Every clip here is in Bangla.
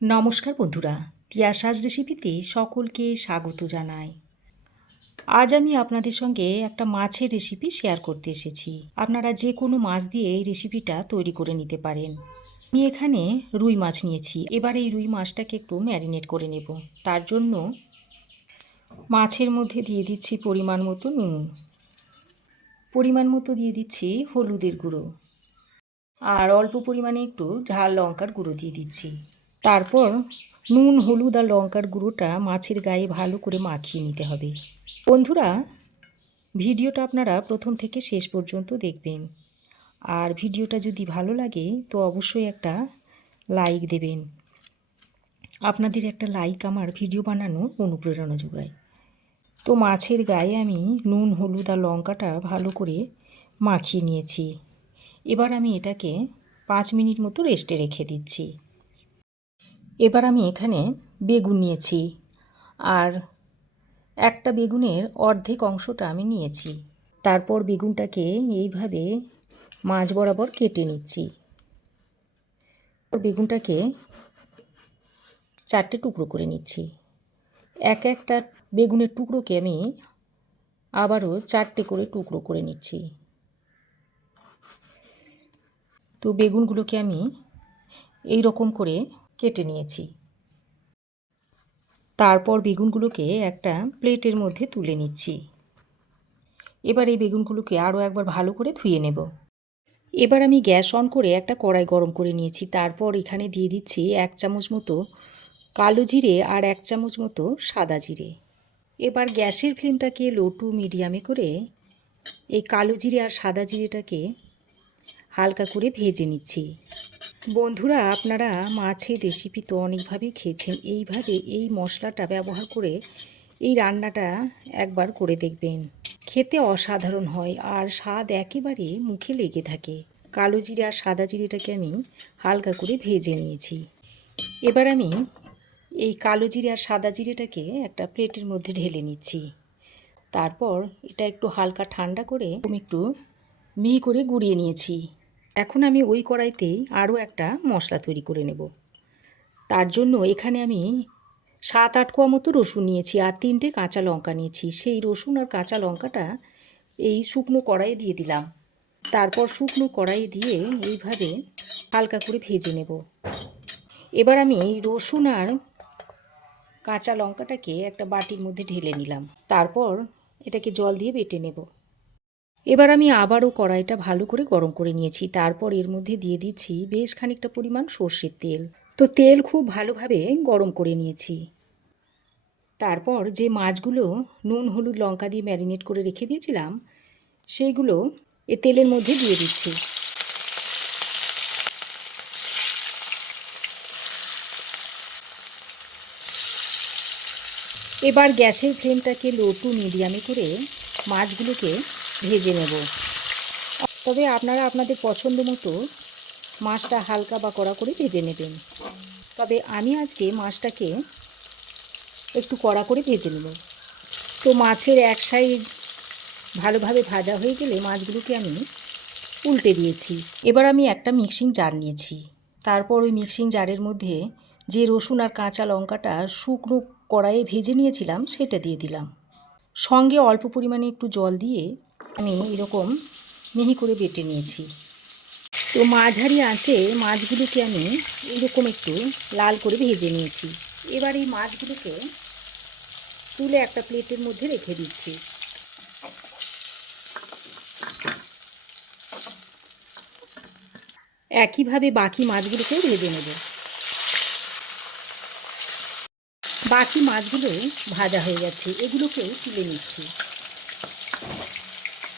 নমস্কার বন্ধুরা, তিয়াশাস রেসিপিতে সকলকে স্বাগত জানাই। আজ আমি আপনাদের সঙ্গে একটা মাছের রেসিপি শেয়ার করতে এসেছি। আপনারা যে কোনো মাছ দিয়ে এই রেসিপিটা তৈরি করে নিতে পারেন। আমি এখানে রুই মাছ নিয়েছি। এবার এই রুই মাছটাকে একটু ম্যারিনেট করে নেব। তার জন্য মাছের মধ্যে দিয়ে দিচ্ছি পরিমাণ মতো নুন, পরিমাণ মতো দিয়ে দিচ্ছি হলুদের গুঁড়ো, আর অল্প পরিমাণে একটু ঝাল লঙ্কার গুঁড়ো দিয়ে দিচ্ছি। তারপর নুন, হলুদ আর লঙ্কার গুঁড়োটা মাছের গায়ে ভালো করে মাখিয়ে নিতে হবে। বন্ধুরা, ভিডিওটা আপনারা প্রথম থেকে শেষ পর্যন্ত দেখবেন। আর ভিডিওটা যদি ভালো লাগে তো অবশ্যই একটা লাইক দেবেন। আপনাদের একটা লাইক আমার ভিডিও বানানোর অনুপ্রেরণা যোগায়। তো মাছের গায়ে আমি নুন, হলুদ আর লঙ্কাটা ভালো করে মাখিয়ে নিয়েছি। এবার আমি এটাকে 5 মিনিট মতো রেস্টে রেখে দিচ্ছি। এবার আমি এখানে বেগুন নিয়েছি, আর একটা বেগুনের অর্ধেক অংশটা আমি নিয়েছি। তারপর বেগুনটাকে এইভাবে মাঝ বরাবর কেটে নিচ্ছি। বেগুনটাকে 4টে টুকরো করে নিচ্ছি। একটা বেগুনের টুকরোকে আমি আবারও 4টে করে টুকরো করে নিচ্ছি। তো বেগুনগুলোকে আমি এই রকম করে কেটে নিয়েছি। তারপর বেগুনগুলোকে একটা প্লেটের মধ্যে তুলে নিচ্ছি। এবার এই বেগুনগুলোকে আরও একবার ভালো করে ধুয়ে নেব। এবার আমি গ্যাস অন করে একটা কড়াই গরম করে নিয়েছি। তারপর এখানে দিয়ে দিচ্ছি 1 চামচ মতো কালো জিরে আর 1 চামচ মতো সাদা জিরে। এবার গ্যাসের ফ্লেমটাকে লো টু মিডিয়ামে করে এই কালো জিরে আর সাদা জিরেটাকে হালকা করে ভেজে নিচ্ছি। বন্ধুরা, আপনারা মাছের রেসিপি তো অনেকভাবেই খেয়েছেন। এইভাবে এই মশলাটা ব্যবহার করে এই রান্নাটা একবার করে দেখবেন। খেতে অসাধারণ হয় আর স্বাদ একেবারে মুখে লেগে থাকে। কালো জিরে আর সাদা জিরেটাকে আমি হালকা করে ভেজে নিয়েছি। এবার আমি এই কালো জিরে আর সাদা জিরেটাকে একটা প্লেটের মধ্যে ঢেলে নিচ্ছি। তারপর এটা একটু হালকা ঠান্ডা করে একটু মিহি করে গুঁড়িয়ে নিয়েছি। এখন আমি ওই কড়াইতেই আরও একটা মশলা তৈরি করে নেব। তার জন্য এখানে আমি 7-8 কোয়া মতো রসুন নিয়েছি আর 3টে কাঁচা লঙ্কা নিয়েছি। সেই রসুন আর কাঁচা লঙ্কাটা এই শুকনো কড়াইয়ে দিয়ে দিলাম। তারপর শুকনো কড়াইয়ে দিয়ে এইভাবে হালকা করে ভেজে নেব। এবার আমি এই রসুন আর কাঁচা লঙ্কাটাকে একটা বাটির মধ্যে ঢেলে নিলাম। তারপর এটাকে জল দিয়ে বেটে নেব। এবার আমি আবারও কড়াইটা ভালো করে গরম করে নিয়েছি। তারপর এর মধ্যে দিয়ে দিচ্ছি বেশ খানিকটা পরিমাণ সর্ষের তেল। তো তেল খুব ভালোভাবে গরম করে নিয়েছি। তারপর যে মাছগুলো নুন, হলুদ, লঙ্কা দিয়ে ম্যারিনেট করে রেখে দিয়েছিলাম সেইগুলো এ তেলের মধ্যে দিয়ে দিচ্ছি। এবার গ্যাসের ফ্লেমটাকে লো টু মিডিয়ামে করে মাছগুলোকে ভেজে নেব। তবে আপনারা আপনাদের পছন্দ মতো মাছটা হালকা বা কড়া করে ভেজে নেবেন। তবে আমি আজকে মাছটাকে একটু কড়া করে ভেজে নেব। তো মাছের এক সাইড ভালোভাবে ভাজা হয়ে গেলে মাছগুলোকে আমি উল্টে দিয়েছি। এবার আমি একটা মিক্সিং জার নিয়েছি। তারপর ওই মিক্সিং জারের মধ্যে যে রসুন আর কাঁচা লঙ্কাটা শুকনো কড়াইয়ে ভেজে নিয়েছিলাম সেটা দিয়ে দিলাম। সঙ্গে অল্প পরিমাণে একটু জল দিয়ে আমি এরকম মিহি করে বেটে নিয়েছি। তো মাঝারি আঁচে মাছগুলোকে আমি এরকম একটু লাল করে ভেজে নিয়েছি। এবার এই মাছগুলোকে তুলে একটা প্লেটের মধ্যে রেখে দিচ্ছি। একইভাবে বাকি মাছগুলোকেও ভেজে নেব। বাকি মাছগুলো ভাজা হয়ে গেছে, এগুলোকেও তুলে নিচ্ছি।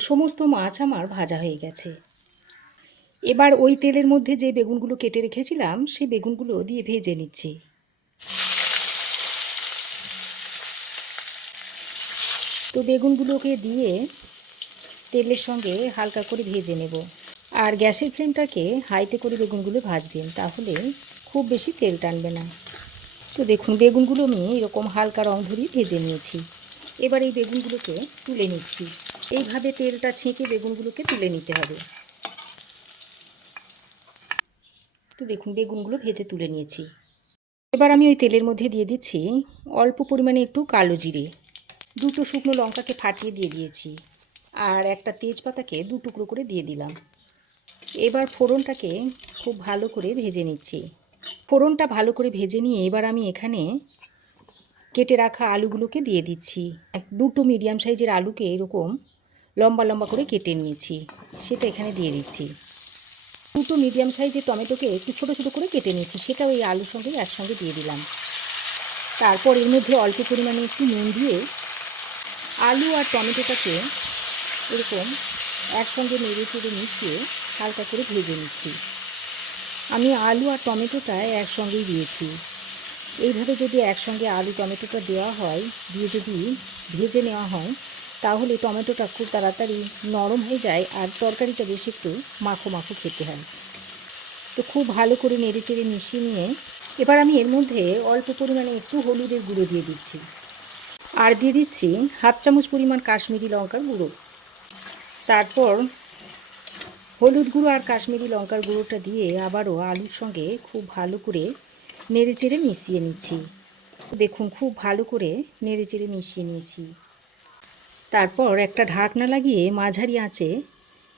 সমস্ত মাছ আমার ভাজা হয়ে গেছে। এবার ওই তেলের মধ্যে যে বেগুনগুলো কেটে রেখেছিলাম সেই বেগুনগুলো দিয়ে ভেজে নিচ্ছি। তো বেগুনগুলোকে দিয়ে তেলের সঙ্গে হালকা করে ভেজে নেব। আর গ্যাসের ফ্লেমটাকে হাইতে করে বেগুনগুলো ভাজবেন, তাহলে খুব বেশি তেল টানবে না। তো দেখুন বেগুনগুলো আমি এরকম হালকা রং ধরিয়ে ভেজে নিয়েছি। এবার এই বেগুনগুলোকে তুলে নিচ্ছি। এইভাবে তেলটা ছেঁকে বেগুনগুলোকে তুলে নিতে হবে। তো দেখুন বেগুনগুলো ভেজে তুলে নিয়েছি। এবার আমি ওই তেলের মধ্যে দিয়ে দিচ্ছি অল্প পরিমাণে একটু কালো জিরে, দুটো শুকনো লঙ্কাকে ফাটিয়ে দিয়ে দিয়েছি, আর একটা তেজপাতাকে দু টুকরো করে দিয়ে দিলাম। এবার ফোড়নটাকে খুব ভালো করে ভেজে নিচ্ছি। ফোড়নটা ভালো করে ভেজে নিয়ে এবার আমি এখানে কেটে রাখা আলুগুলোকে দিয়ে দিচ্ছি। দুটো মিডিয়াম সাইজের আলুকে এরকম লম্বা লম্বা করে কেটে নিয়েছি, সেটা এখানে দিয়ে দিচ্ছি। দুটো মিডিয়াম সাইজের টমেটোকে একটু ছোটো ছোটো করে কেটে নিয়েছি, সেটাও এই আলুর সঙ্গে একসঙ্গে দিয়ে দিলাম। তারপর এর মধ্যে অল্প পরিমাণে একটু নুন দিয়ে আলু আর টমেটোটাকে এরকম একসঙ্গে নেড়ে চেড়ে মিশিয়ে হালকা করে ভেজে নিচ্ছি। আমি আলু আর টমেটোটা একসঙ্গেই দিয়েছি। এইভাবে যদি একসঙ্গে আলু টমেটোটা দেওয়া হয়, দিয়ে যদি ভেজে নেওয়া হয়, তাহলে টমেটোটা খুব তাড়াতাড়ি নরম হয়ে যায় আর তরকারিটা বেশ একটু মাখো মাখো খেতে হয়। তো খুব ভালো করে নেড়ে চেড়ে মিশিয়ে নিয়ে এবার আমি এর মধ্যে অল্প পরিমাণে একটু হলুদের গুঁড়ো দিয়ে দিচ্ছি, আর দিয়ে দিচ্ছি হাফ চামচ পরিমাণ কাশ্মীরি লঙ্কার গুঁড়ো। তারপর হলুদ গুঁড়ো আর কাশ্মীরি লঙ্কার গুঁড়োটা দিয়ে আবারও আলুর সঙ্গে খুব ভালো করে নেড়ে চেড়ে মিশিয়ে নিচ্ছি। দেখুন খুব ভালো করে নেড়ে চেড়ে মিশিয়ে নিয়েছি। তারপর একটা ঢাকনা লাগিয়ে মাঝারি আঁচে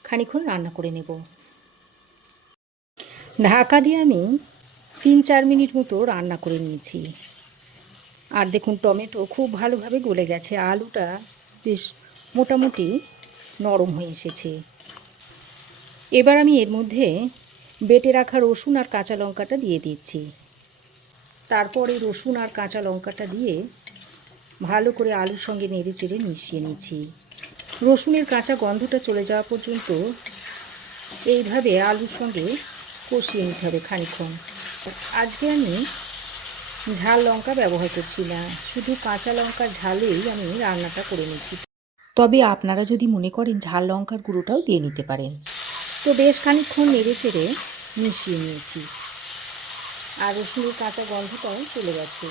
খানিকক্ষণ রান্না করে নেব। ঢাকা দিয়ে আমি 3-4 মিনিট মতো রান্না করে নিয়েছি। আর দেখুন টমেটো খুব ভালোভাবে গলে গেছে, আলুটা বেশ মোটামুটি নরম হয়ে এসেছে। এবার আমি এর মধ্যে বেটে রাখা রসুন আর কাঁচা লঙ্কাটা দিয়ে দিচ্ছি। তারপর এই রসুন আর কাঁচা লঙ্কাটা দিয়ে ভালো করে আলুর সঙ্গে নেড়ে চেড়ে মিশিয়ে নিচ্ছি। রসুনের কাঁচা গন্ধটা চলে যাওয়া পর্যন্ত এইভাবে আলুর সঙ্গে কষিয়ে নিতে হবে খানিকক্ষণ। আজকে আমি ঝাল লঙ্কা ব্যবহার করছি না, শুধু কাঁচা লঙ্কার ঝালেই আমি রান্নাটা করে নিচ্ছি। তবে আপনারা যদি মনে করেন ঝাল লঙ্কার গুঁড়োটাও দিয়ে নিতে পারেন। তো বেশ খানিকক্ষণ নেড়ে চেড়ে মিশিয়ে নিয়েছি, আর রসুনের কাঁচা গন্ধটাও চলে গেছে।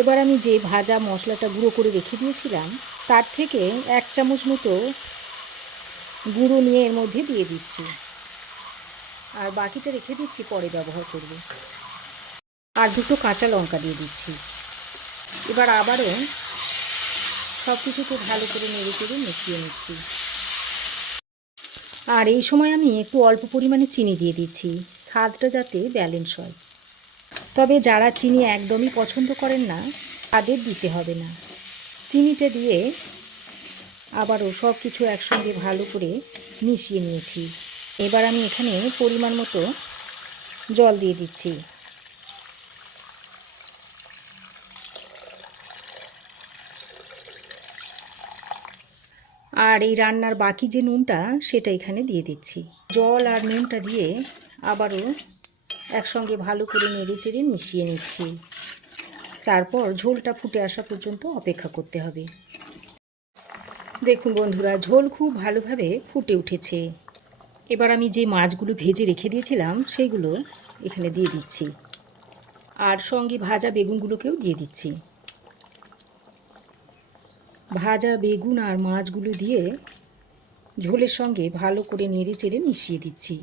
এবার আমি যে ভাজা মশলাটা গুঁড়ো করে রেখে দিয়েছিলাম, তার থেকে 1 চামচ মতো গুঁড়ো নিয়ে এর মধ্যে দিয়ে দিচ্ছি, আর বাকিটা রেখে দিচ্ছি, পরে ব্যবহার করব। আর দুটো কাঁচা লঙ্কা দিয়ে দিচ্ছি। এবার আবারও সব কিছুকে ভালো করে নেড়ে চেড়ে মিশিয়ে নিচ্ছি। আর এই সময় আমি একটু অল্প পরিমাণে চিনি দিয়ে দিচ্ছি, স্বাদটা যাতে ব্যালেন্স হয়। তবে যারা চিনি একদমই পছন্দ করেন না, তাদের দিতে হবে না। চিনিটা দিয়ে আবারও সব কিছু একসঙ্গে ভালো করে মিশিয়ে নিয়েছি। এবার আমি এখানে পরিমাণ মতো জল দিয়ে দিচ্ছি। আর এই রান্নার বাকি যে নুনটা, সেটা এখানে দিয়ে দিচ্ছি। জল আর নুনটা দিয়ে আবারও একসঙ্গে ভালো করে নেড়ে চেড়ে মিশিয়ে নিচ্ছি। তারপর ঝোলটা ফুটে আসা পর্যন্ত অপেক্ষা করতে হবে। দেখুন বন্ধুরা, ঝোল খুব ভালোভাবে ফুটে উঠেছে। এবার আমি যে মাছগুলো ভেজে রেখে দিয়েছিলাম সেইগুলো এখানে দিয়ে দিচ্ছি, আর সঙ্গে ভাজা বেগুনগুলোকেও দিয়ে দিচ্ছি। ভাজা বেগুন আর মাছগুলো দিয়ে ঝোলের সঙ্গে ভালো করে নেড়ে চেড়ে মিশিয়ে দিচ্ছি।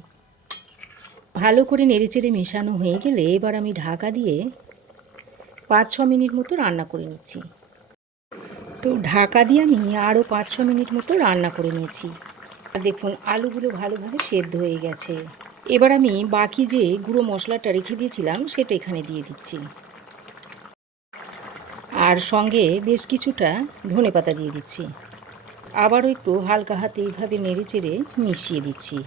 ভালো করে নেড়ে চেড়ে মেশানো হয়ে গেলে এবার আমি ঢাকা দিয়ে 5-6 মিনিট মতো রান্না করে নিচ্ছি। তো ঢাকা দিয়ে আমি আরও 5-6 মিনিট মতো রান্না করে নিয়েছি। আর দেখুন আলুগুলো ভালোভাবে সেদ্ধ হয়ে গেছে। এবার আমি বাকি যে গুঁড়ো মশলাটা রেখে দিয়েছিলাম সেটা এখানে দিয়ে দিচ্ছি, আর সঙ্গে বেশ কিছুটা ধনেপাতা দিয়ে দিচ্ছি। আবারও একটু হালকা হাতে এইভাবে নেড়ে চেড়ে মিশিয়ে দিচ্ছি।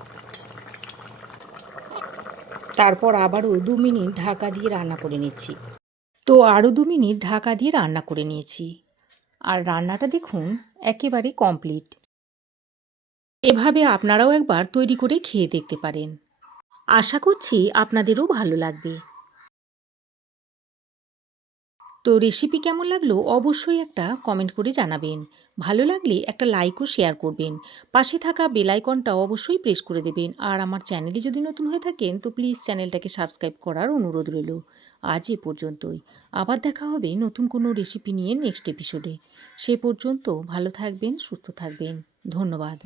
তারপর আবারও 2 মিনিট ঢাকা দিয়ে রান্না করে নিচ্ছি। তো আরও 2 মিনিট ঢাকা দিয়ে রান্না করে নিয়েছি, আর রান্নাটা দেখুন একেবারে কমপ্লিট। এভাবে আপনারাও একবার তৈরি করে খেয়ে দেখতে পারেন। আশা করছি আপনাদেরও ভালো লাগবে। তো রেসিপি কেমন লাগলো অবশ্যই একটা কমেন্ট করে জানাবেন। ভালো লাগলে একটা লাইক ও শেয়ার করবেন। পাশে থাকা বেল আইকনটা অবশ্যই প্রেস করে দেবেন। আর আমার চ্যানেলে যদি নতুন হয়ে থাকেন তো প্লিজ চ্যানেলটাকে সাবস্ক্রাইব করার অনুরোধ রইল। আজ এ পর্যন্তই। আবার দেখা হবে নতুন কোনো রেসিপি নিয়ে নেক্সট এপিসোডে। সে পর্যন্ত ভালো থাকবেন, সুস্থ থাকবেন। ধন্যবাদ।